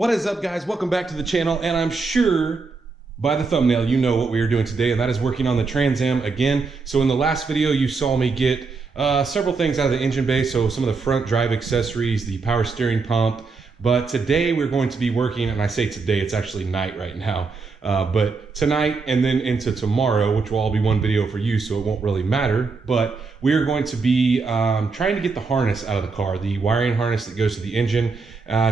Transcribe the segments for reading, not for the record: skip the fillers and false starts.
What is up, guys? Welcome back to the channel, and I'm sure by the thumbnail you know what we are doing today, and that is working on the Trans Am again. So in the last video you saw me get several things out of the engine bay, so some of the front drive accessories, the power steering pump, but today we're going to be working, and I say today, it's actually night right now, but tonight and then into tomorrow, which will all be one video for you, so it won't really matter, but we are going to be trying to get the harness out of the car, the wiring harness that goes to the engine.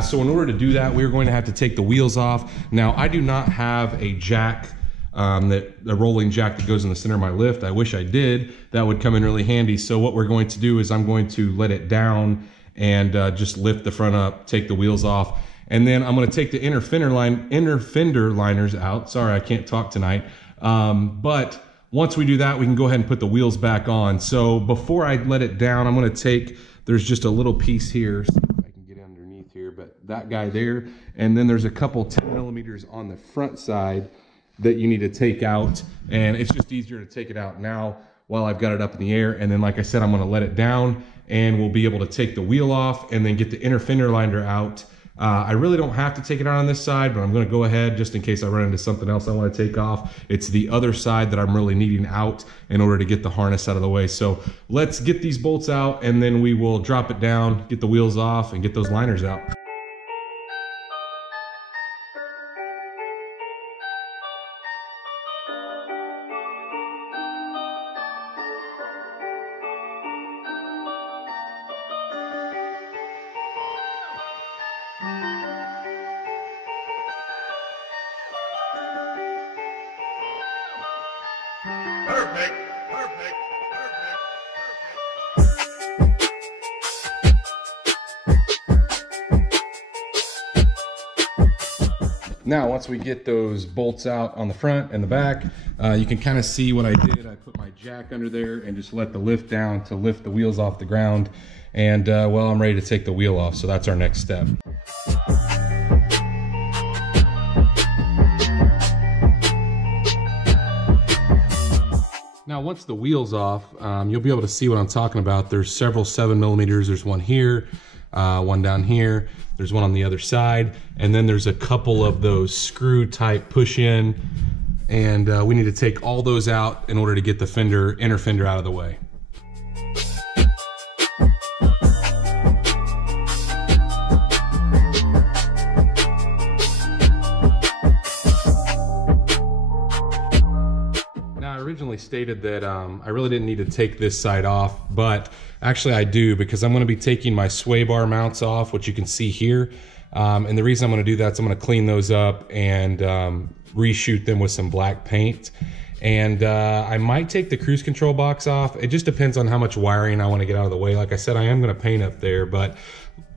So in order to do that, we're going to have to take the wheels off. Now, I do not have a jack, a rolling jack that goes in the center of my lift. I wish I did. That would come in really handy. So what we're going to do is I'm going to let it down and just lift the front up, take the wheels off, and then I'm going to take the inner fender liners out. Sorry, I can't talk tonight. But once we do that, we can go ahead and put the wheels back on. So before I let it down, I'm going to take, there's just a little piece here. See if I can get underneath here, but that guy there. And then there's a couple 10 millimeters on the front side that you need to take out. And it's just easier to take it out now while I've got it up in the air. And then, like I said, I'm going to let it down and we'll be able to take the wheel off and then get the inner fender liner out. I really don't have to take it out on this side, but I'm going to go ahead just in case I run into something else I want to take off. It's the other side that I'm really needing out in order to get the harness out of the way. So let's get these bolts out and then we will drop it down, get the wheels off, and get those liners out. Perfect. Now, once we get those bolts out on the front and the back, you can kind of see what I did. I put my jack under there and just let the lift down to lift the wheels off the ground. And well, I'm ready to take the wheel off. So that's our next step. Now, once the wheel's off, you'll be able to see what I'm talking about. There's several 7 millimeters. There's one here, one down here. There's one on the other side. And then there's a couple of those screw type push in. And we need to take all those out in order to get the inner fender out of the way. Originally stated that I really didn't need to take this side off, but actually I do, because I'm going to be taking my sway bar mounts off, which you can see here. And the reason I'm going to do that is I'm going to clean those up and reshoot them with some black paint. And I might take the cruise control box off. It just depends on how much wiring I want to get out of the way. Like I said, I am going to paint up there, but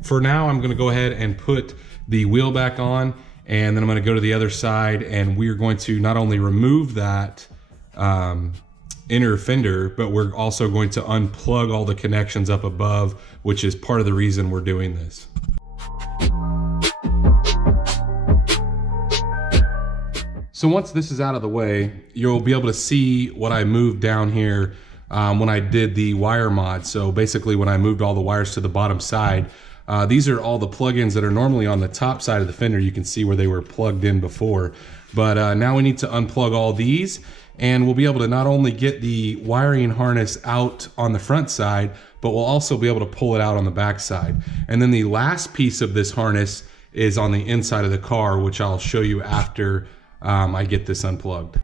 for now I'm going to go ahead and put the wheel back on, and then I'm going to go to the other side, and we're going to not only remove that inner fender, but we're also going to unplug all the connections up above, which is part of the reason we're doing this. So once this is out of the way, you'll be able to see what I moved down here when I did the wire mod. So basically when I moved all the wires to the bottom side, these are all the plugins that are normally on the top side of the fender. You can see where they were plugged in before, but now we need to unplug all these. And we'll be able to not only get the wiring harness out on the front side, but we'll also be able to pull it out on the back side. And then the last piece of this harness is on the inside of the car, which I'll show you after I get this unplugged.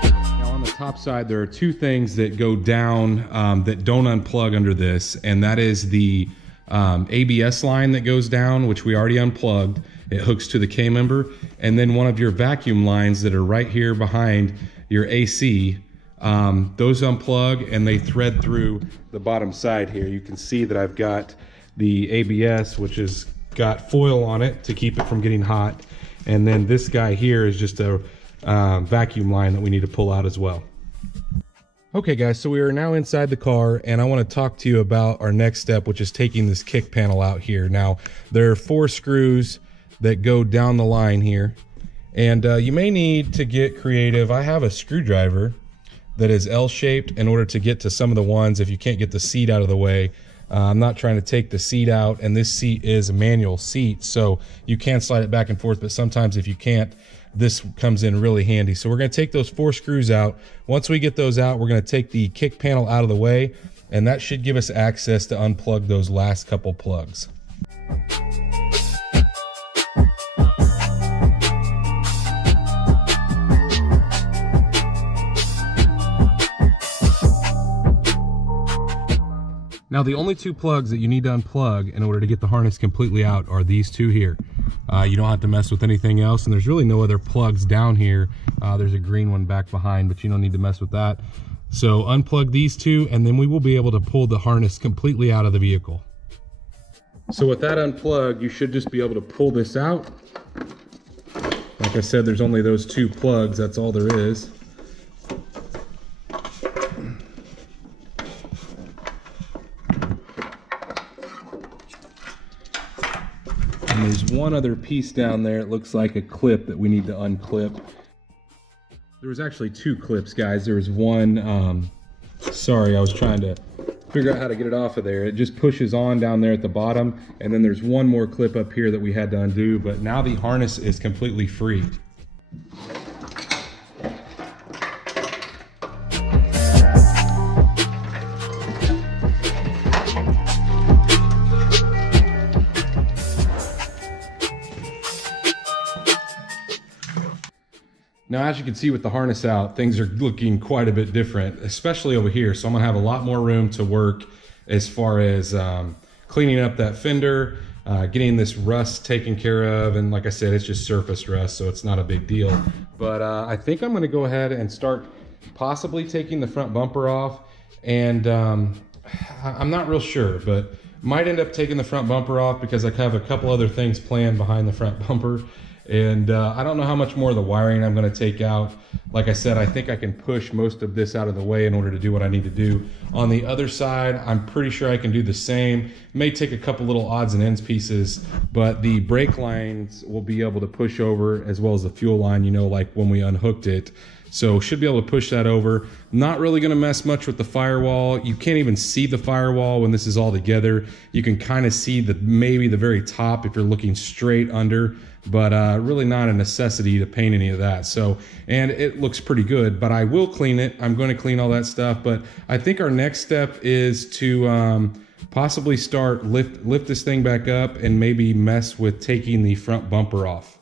Now on the top side, there are two things that go down that don't unplug under this, and that is the ABS line that goes down, which we already unplugged. It hooks to the K-member, and then one of your vacuum lines that are right here behind your AC, those unplug and they thread through the bottom side here. You can see that I've got the ABS, which has got foil on it to keep it from getting hot, and then this guy here is just a vacuum line that we need to pull out as well. Okay guys, so we are now inside the car, and I want to talk to you about our next step, which is taking this kick panel out here. Now, there are 4 screws that go down the line here, and you may need to get creative. I have a screwdriver that is L-shaped in order to get to some of the ones, if you can't get the seat out of the way, I'm not trying to take the seat out, and this seat is a manual seat, so you can slide it back and forth, but sometimes if you can't, this comes in really handy. So we're going to take those 4 screws out. Once we get those out, we're going to take the kick panel out of the way, and that should give us access to unplug those last couple plugs. Now the only 2 plugs that you need to unplug in order to get the harness completely out are these 2 here. You don't have to mess with anything else, and there's really no other plugs down here. There's a green one back behind, but you don't need to mess with that. So unplug these 2, and then we will be able to pull the harness completely out of the vehicle. So with that unplugged, you should just be able to pull this out. Like I said, there's only those 2 plugs, that's all there is. And there's one other piece down there. It looks like a clip that we need to unclip. There was actually 2 clips, guys. There was one, sorry, I was trying to figure out how to get it off of there. It just pushes on down there at the bottom, and then there's one more clip up here that we had to undo, but now the harness is completely free. Now, as you can see with the harness out, things are looking quite a bit different, especially over here. So I'm gonna have a lot more room to work as far as cleaning up that fender, getting this rust taken care of. And like I said, it's just surface rust, so it's not a big deal. But I think I'm gonna go ahead and start possibly taking the front bumper off. And I'm not real sure, but might end up taking the front bumper off because I have a couple other things planned behind the front bumper. And I don't know how much more of the wiring I'm going to take out. Like I said, I think I can push most of this out of the way in order to do what I need to do. On the other side, I'm pretty sure I can do the same. May take a couple little odds and ends pieces, but the brake lines will be able to push over, as well as the fuel line, you know, like when we unhooked it. So should be able to push that over. Not really going to mess much with the firewall. You can't even see the firewall when this is all together. You can kind of see maybe the very top if you're looking straight under, but really not a necessity to paint any of that. So, and it looks pretty good, but I will clean it. I'm going to clean all that stuff, but I think our next step is to possibly start lift this thing back up and maybe mess with taking the front bumper off.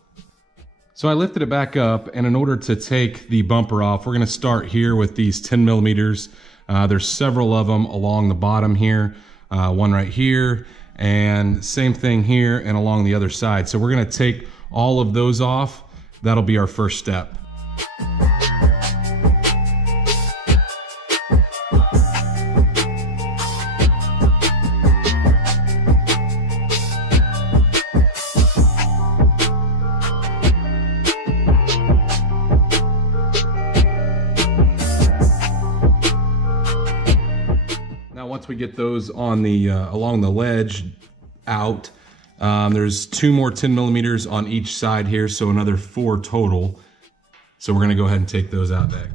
So I lifted it back up, and in order to take the bumper off, we're going to start here with these 10 millimeters. There's several of them along the bottom here, one right here, and same thing here and along the other side. So we're going to take all of those off. That'll be our first step. Once we get those on the along the ledge out, there's 2 more 10 millimeters on each side here, so another 4 total. So we're going to go ahead and take those out next.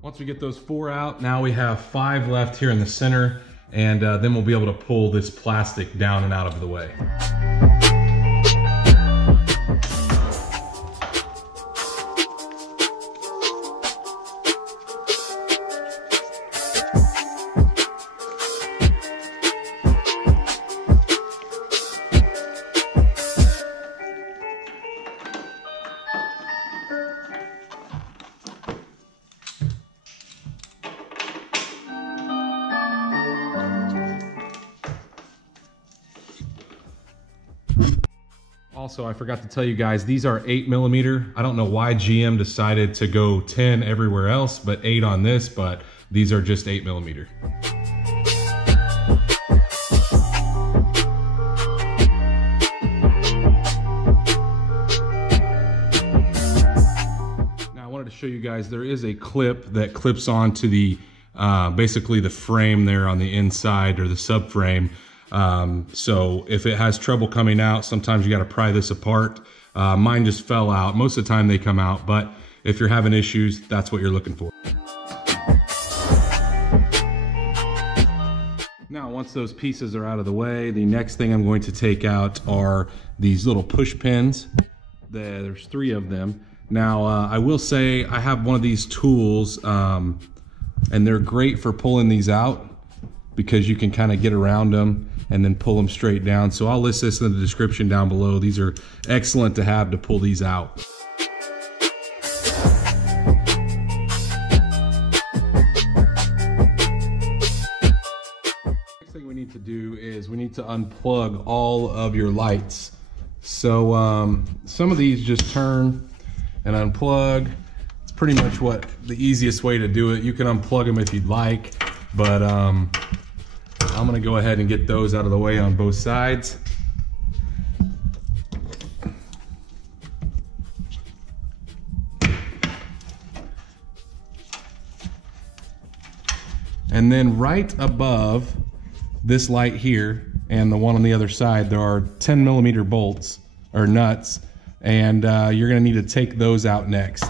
Once we get those 4 out, now we have 5 left here in the center, and then we'll be able to pull this plastic down and out of the way. Also, I forgot to tell you guys, these are 8mm. I don't know why GM decided to go 10 everywhere else, but 8 on this, but these are just 8mm. Now, I wanted to show you guys, there is a clip that clips onto the, basically the frame there on the inside, or the subframe. So if it has trouble coming out, sometimes you got to pry this apart. Mine just fell out. Most of the time they come out, but if you're having issues, that's what you're looking for. Now, once those pieces are out of the way, the next thing I'm going to take out are these little push pins. There's 3 of them. Now, I will say I have one of these tools, and they're great for pulling these out because you can kind of get around them and then pull them straight down. So I'll list this in the description down below. These are excellent to have to pull these out. Next thing we need to do is we need to unplug all of your lights. So some of these just turn and unplug. It's pretty much what the easiest way to do it. You can unplug them if you'd like, but I'm gonna go ahead and get those out of the way on both sides. And then right above this light here and the one on the other side, there are 10mm bolts or nuts, and you're gonna need to take those out next.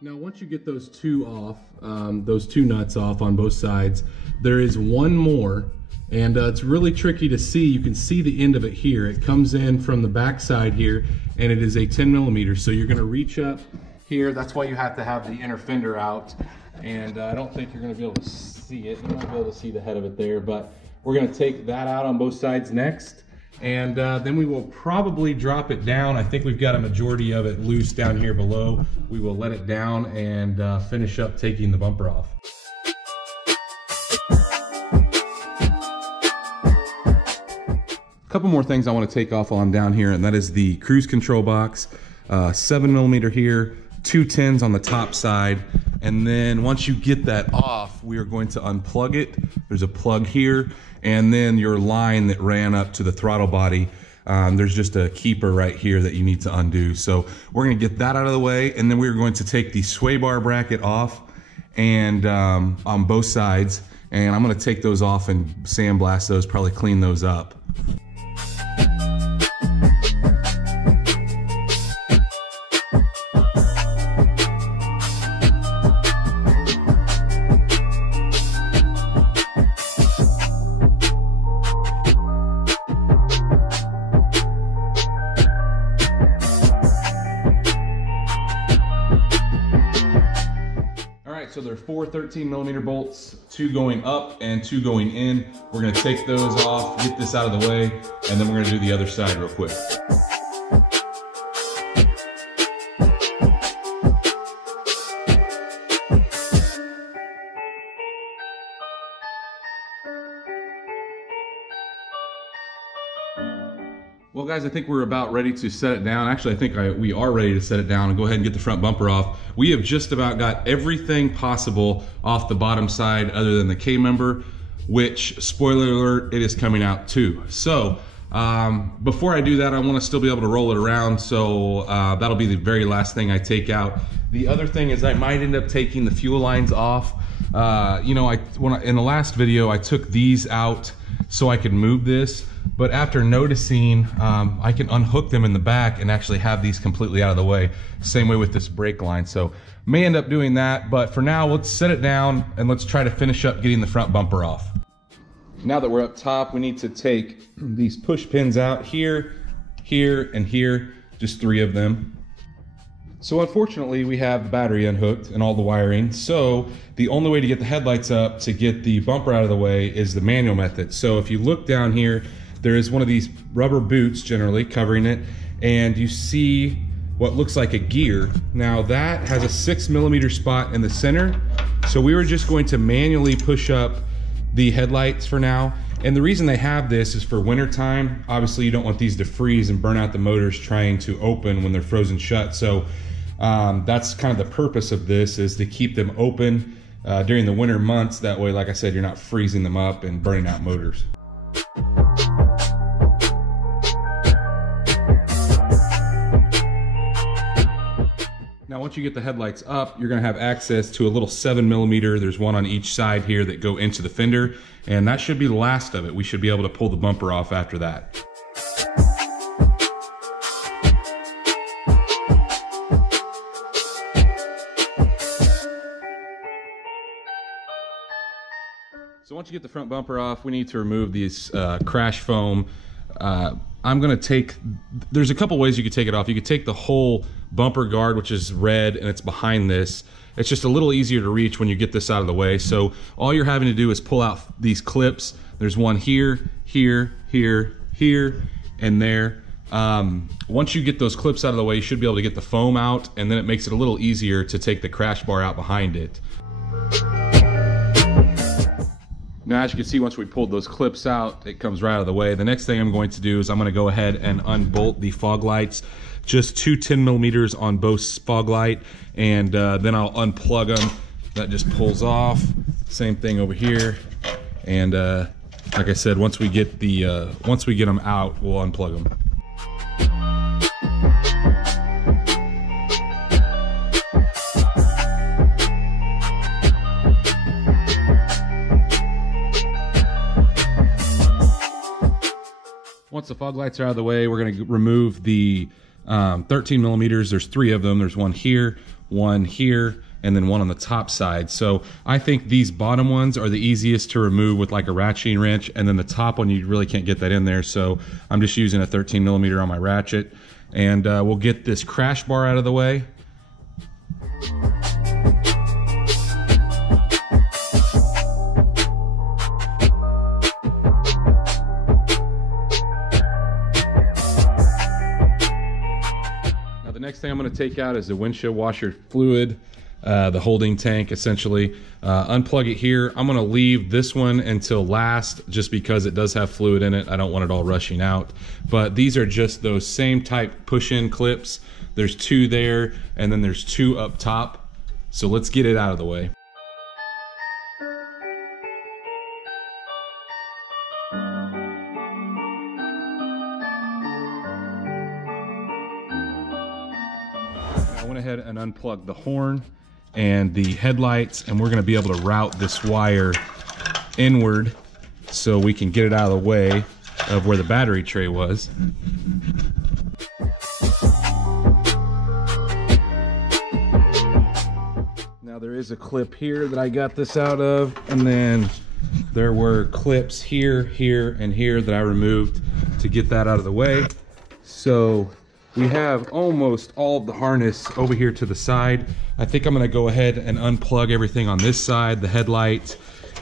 Now, once you get those 2 off, those 2 nuts off on both sides, there is one more, and it's really tricky to see. You can see the end of it here. It comes in from the back side here, and it is a 10mm. So you're gonna reach up here. That's why you have to have the inner fender out. And I don't think you're gonna be able to see it. You might be able to see the head of it there, but we're gonna take that out on both sides next. And then we will probably drop it down. I think we've got a majority of it loose down here below. We will let it down and finish up taking the bumper off. A couple more things I want to take off while I'm down here, and that is the cruise control box. 7mm here, 2 10s on the top side. And then once you get that off, we are going to unplug it. There's a plug here, and then your line that ran up to the throttle body, there's just a keeper right here that you need to undo. So we're gonna get that out of the way, and then we're going to take the sway bar bracket off and on both sides, and I'm gonna take those off and sandblast those, probably clean those up. So there are 4 13mm bolts, 2 going up and 2 going in. We're gonna take those off, get this out of the way, and then we're gonna do the other side real quick. Well guys, I think we're about ready to set it down. Actually, I think we are ready to set it down and go ahead and get the front bumper off. We have just about got everything possible off the bottom side other than the K-member, which, spoiler alert, it is coming out too. So before I do that, I want to still be able to roll it around, so that'll be the very last thing I take out. The other thing is I might end up taking the fuel lines off. You know, in the last video, I took these out so I could move this, but after noticing I can unhook them in the back and actually have these completely out of the way. Same way with this brake line, so may end up doing that, but for now let's set it down and let's try to finish up getting the front bumper off. Now that we're up top, we need to take these push pins out here, here, and here, just 3 of them. So unfortunately, we have the battery unhooked and all the wiring. So the only way to get the headlights up to get the bumper out of the way is the manual method. So if you look down here, there is one of these rubber boots generally covering it, and you see what looks like a gear. Now that has a 6mm spot in the center. So we were just going to manually push up the headlights for now. And the reason they have this is for winter time. Obviously you don't want these to freeze and burn out the motors trying to open when they're frozen shut. So that's kind of the purpose of this, is to keep them open during the winter months. That way, like I said, you're not freezing them up and burning out motors. Now, once you get the headlights up, you're gonna have access to a little 7mm. There's one on each side here that go into the fender, and that should be the last of it. We should be able to pull the bumper off after that. So once you get the front bumper off, we need to remove these crash foam. I'm gonna take, there's a couple ways you could take it off. You could take the whole bumper guard, which is red and it's behind this. It's just a little easier to reach when you get this out of the way. So all you're having to do is pull out these clips. There's one here, here, here, here, and there. Once you get those clips out of the way, you should be able to get the foam out, and then it makes it a little easier to take the crash bar out behind it. Now, as you can see, once we pulled those clips out, it comes right out of the way. The next thing I'm going to do is I'm gonna go ahead and unbolt the fog lights, just two 10mm on both fog light, and then I'll unplug them. That just pulls off. Same thing over here. And like I said, once we get them out, we'll unplug them. Once the fog lights are out of the way, we're going to remove the 13mm. There's three of them. There's one here, and then one on the top side. So I think these bottom ones are the easiest to remove with like a ratcheting wrench, and then the top one, you really can't get that in there. So I'm just using a 13mm on my ratchet, and we'll get this crash bar out of the way. The next thing I'm going to take out is the windshield washer fluid, the holding tank essentially. Unplug it here. I'm going to leave this one until last just because it does have fluid in it. I don't want it all rushing out. But these are just those same type push-in clips. There's two there, and then there's two up top. So let's get it out of the way. I went ahead and unplugged the horn and the headlights, and we're going to be able to route this wire inward so we can get it out of the way of where the battery tray was. Now there is a clip here that I got this out of, and then there were clips here, here, and here that I removed to get that out of the way. So we have almost all of the harness over here to the side. I think I'm gonna go ahead and unplug everything on this side, the headlight,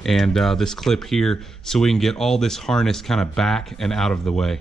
and this clip here, so we can get all this harness kind of back and out of the way.